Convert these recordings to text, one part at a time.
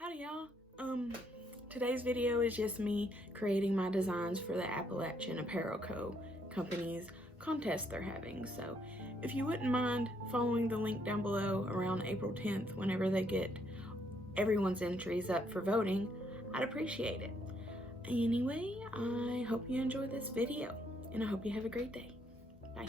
Howdy y'all. Today's video is just me creating my designs for the Appalachian Apparel company's contest they're having. So if you wouldn't mind following the link down below around April 10th, whenever they get everyone's entries up for voting, I'd appreciate it. Anyway, I hope you enjoy this video and I hope you have a great day. Bye.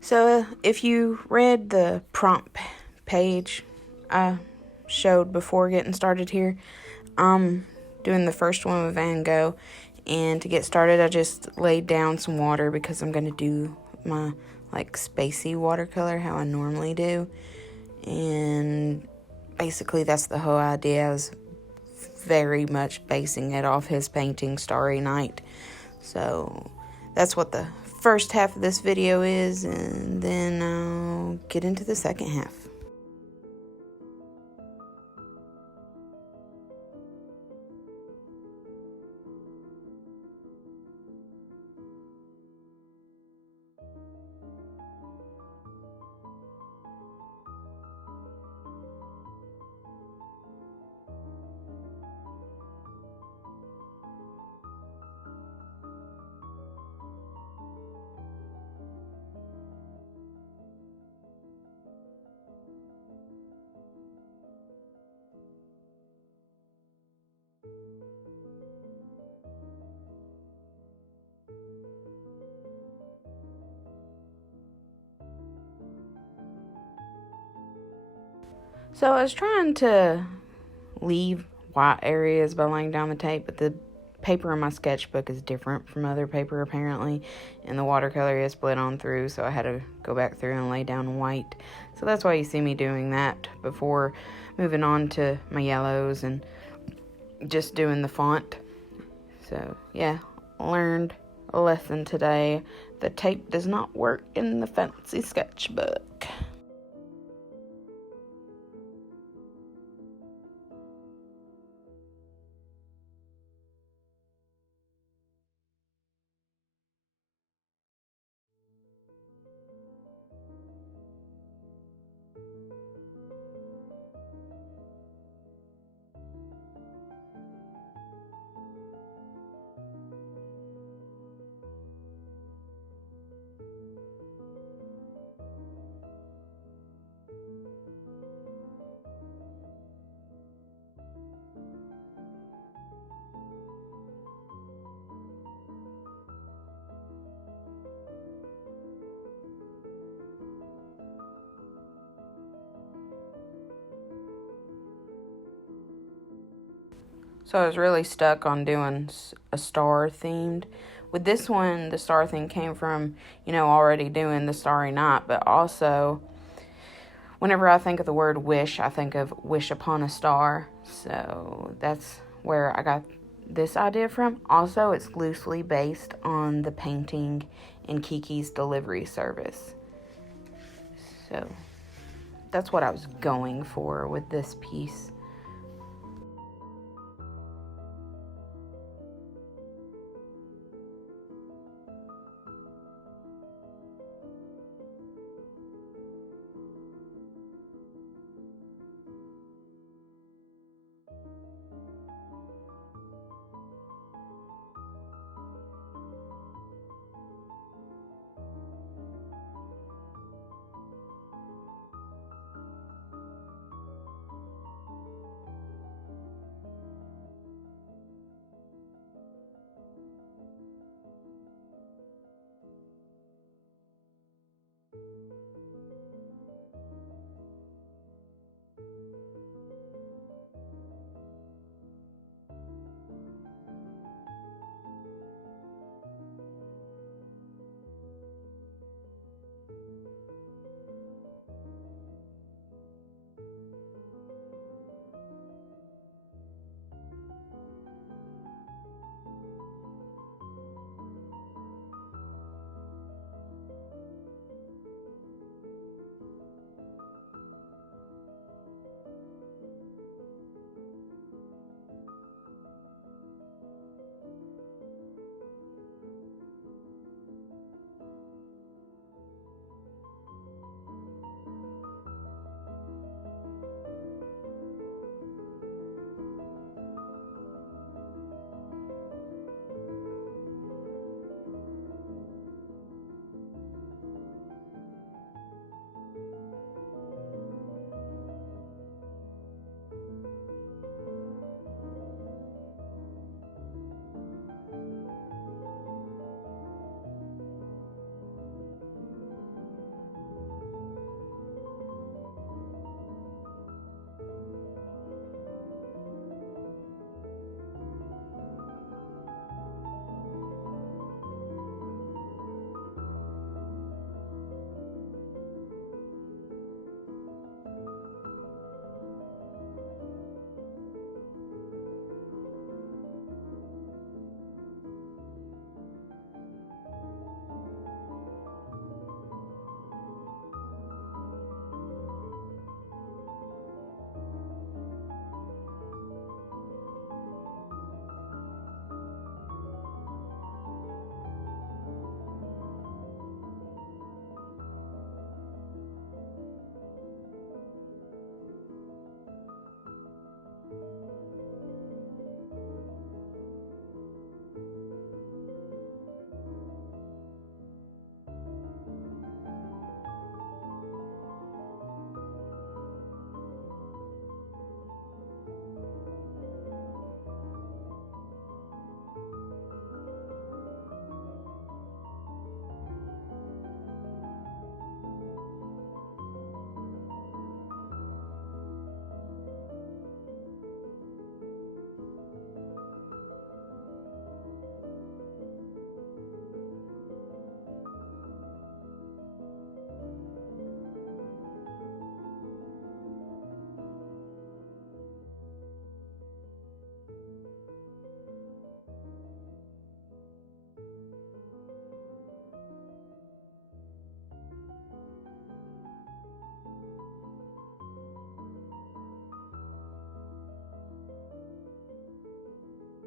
So if you read the prompt page I showed before getting started here, I'm doing the first one with Van Gogh, and to get started I just laid down some water because I'm going to do my spacey watercolor how I normally do, and basically that's the whole idea. I was very much basing it off his painting Starry Night, so that's what the first half of this video is, and then I'll get into the second half. So I was trying to leave white areas by laying down the tape, but the paper in my sketchbook is different from other paper apparently, and the watercolor is split on through, so I had to go back through and lay down white. So that's why you see me doing that before moving on to my yellows and just doing the font. So yeah, learned a lesson today. The tape does not work in the fancy sketchbook. So I was really stuck on doing a star themed. With this one, the star theme came from, already doing the Starry Night, but also whenever I think of the word wish, I think of wish upon a star. So that's where I got this idea from. Also, it's loosely based on the painting in Kiki's Delivery Service. So that's what I was going for with this piece.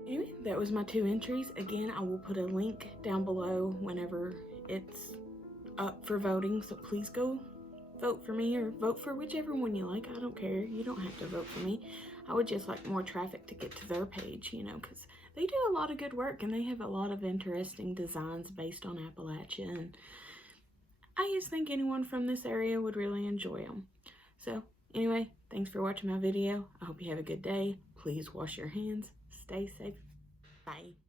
Anyway, that was my 2 entries. Again, I will put a link down below whenever it's up for voting, so please go vote for me or vote for whichever one you like. I don't care. You don't have to vote for me. I would just like more traffic to get to their page, you know, because they do a lot of good work and they have a lot of interesting designs based on Appalachia. And I just think anyone from this area would really enjoy them. So anyway, thanks for watching my video. I hope you have a good day. Please wash your hands. Stay safe. Bye.